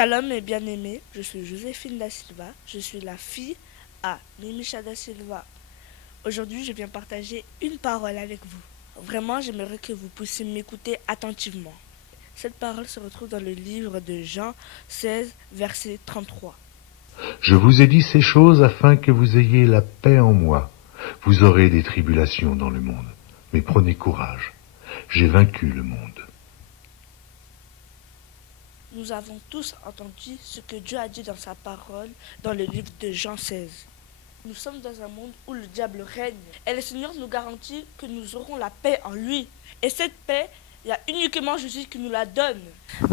Shalom mes bien-aimés, je suis Joséphine da Silva, je suis la fille à Mimisha da Silva. Aujourd'hui, je viens partager une parole avec vous. Vraiment, j'aimerais que vous puissiez m'écouter attentivement. Cette parole se retrouve dans le livre de Jean 16, verset 33. Je vous ai dit ces choses afin que vous ayez la paix en moi. Vous aurez des tribulations dans le monde, mais prenez courage. J'ai vaincu le monde. Nous avons tous entendu ce que Dieu a dit dans sa parole dans le livre de Jean 16. Nous sommes dans un monde où le diable règne et le Seigneur nous garantit que nous aurons la paix en lui. Et cette paix, il y a uniquement Jésus qui nous la donne.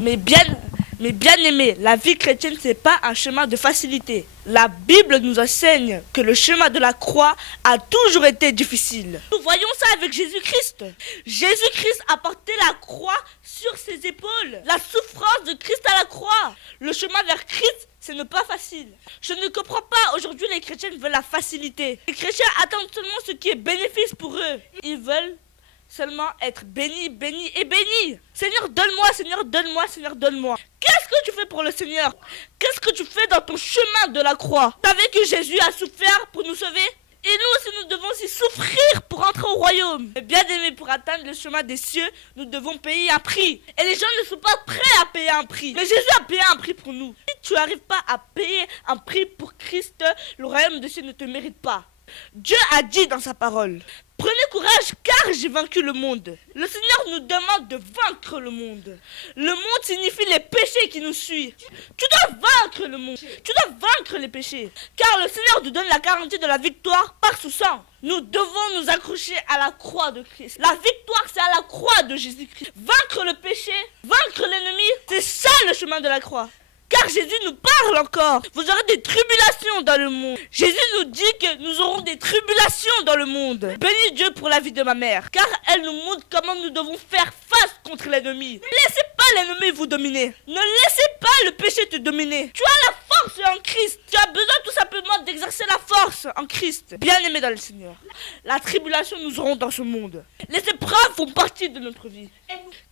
Mais bien aimé, la vie chrétienne, ce n'est pas un chemin de facilité. La Bible nous enseigne que le chemin de la croix a toujours été difficile. Nous voyons ça avec Jésus-Christ. Jésus-Christ a porté la croix sur ses épaules. La souffrance de Christ à la croix. Le chemin vers Christ, ce n'est pas facile. Je ne comprends pas, aujourd'hui les chrétiens veulent la facilité. Les chrétiens attendent seulement ce qui est bénéfice pour eux. Ils veulent seulement être béni, béni et béni. Seigneur, donne-moi, Seigneur, donne-moi, Seigneur, donne-moi. Qu'est-ce que tu fais pour le Seigneur? Qu'est-ce que tu fais dans ton chemin de la croix? Tu savais que Jésus a souffert pour nous sauver? Et nous aussi, nous devons aussi souffrir pour entrer au royaume. Et bien aimé, pour atteindre le chemin des cieux, nous devons payer un prix. Et les gens ne sont pas prêts à payer un prix. Mais Jésus a payé un prix pour nous. Si tu n'arrives pas à payer un prix pour Christ, le royaume des cieux ne te mérite pas. Dieu a dit dans sa parole: prenez courage car j'ai vaincu le monde. Le Seigneur nous demande de vaincre le monde. Le monde signifie les péchés qui nous suivent. Tu dois vaincre le monde. Tu dois vaincre les péchés. Car le Seigneur nous donne la garantie de la victoire par son sang. Nous devons nous accrocher à la croix de Christ. La victoire, c'est à la croix de Jésus-Christ. Vaincre le péché, vaincre l'ennemi, c'est ça le chemin de la croix. Car Jésus nous parle encore. Vous aurez des tribulations dans le monde. Jésus nous dit que nous aurons des tribulations dans le monde. Bénis Dieu pour la vie de ma mère. Car elle nous montre comment nous devons faire face contre l'ennemi. Ne laissez pas l'ennemi vous dominer. Ne laissez pas le péché te dominer. Tu as la force en Christ. Tu as besoin tout simplement d'exercer la force en Christ. Bien aimé dans le Seigneur. La tribulation nous aurons dans ce monde. Les épreuves font partie de notre vie.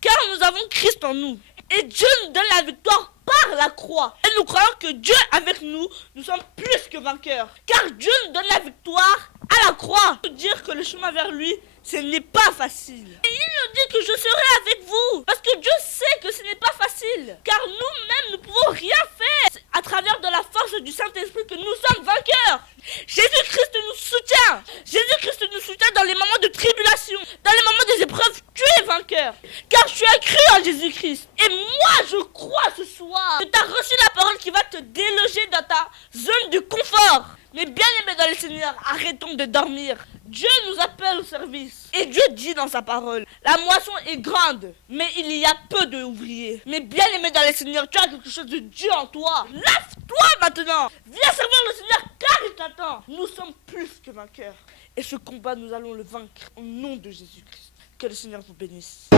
Car nous avons Christ en nous. Et Dieu nous donne la victoire par la croix. Et nous croyons que Dieu avec nous, nous sommes plus que vainqueurs. Car Dieu nous donne la victoire à la croix. Pour dire que le chemin vers lui, ce n'est pas facile. Et il nous dit que je serai avec vous. Parce que Dieu sait que ce n'est pas facile. Car nous-mêmes, nous ne pouvons rien faire. À travers de la force du Saint-Esprit que nous sommes vainqueurs. Jésus-Christ nous soutient. Jésus-Christ nous soutient dans les moments de tribulation. Dans les moments des épreuves, tu es vainqueur. Car tu as cru en Jésus-Christ. Et moi, je crois ce soir que tu as reçu la parole qui va te déloger dans ta zone de confort. Mais bien aimé dans le Seigneur, arrêtons de dormir. Dieu nous appelle au service. Et Dieu dit dans sa parole: la moisson est grande, mais il y a peu d'ouvriers. Mais bien aimé dans le Seigneur, tu as quelque chose de Dieu en toi. Lève-toi maintenant. Viens servir le Seigneur car il t'attend. Nous sommes plus que vainqueurs. Et ce combat, nous allons le vaincre au nom de Jésus-Christ. Que le Seigneur vous bénisse.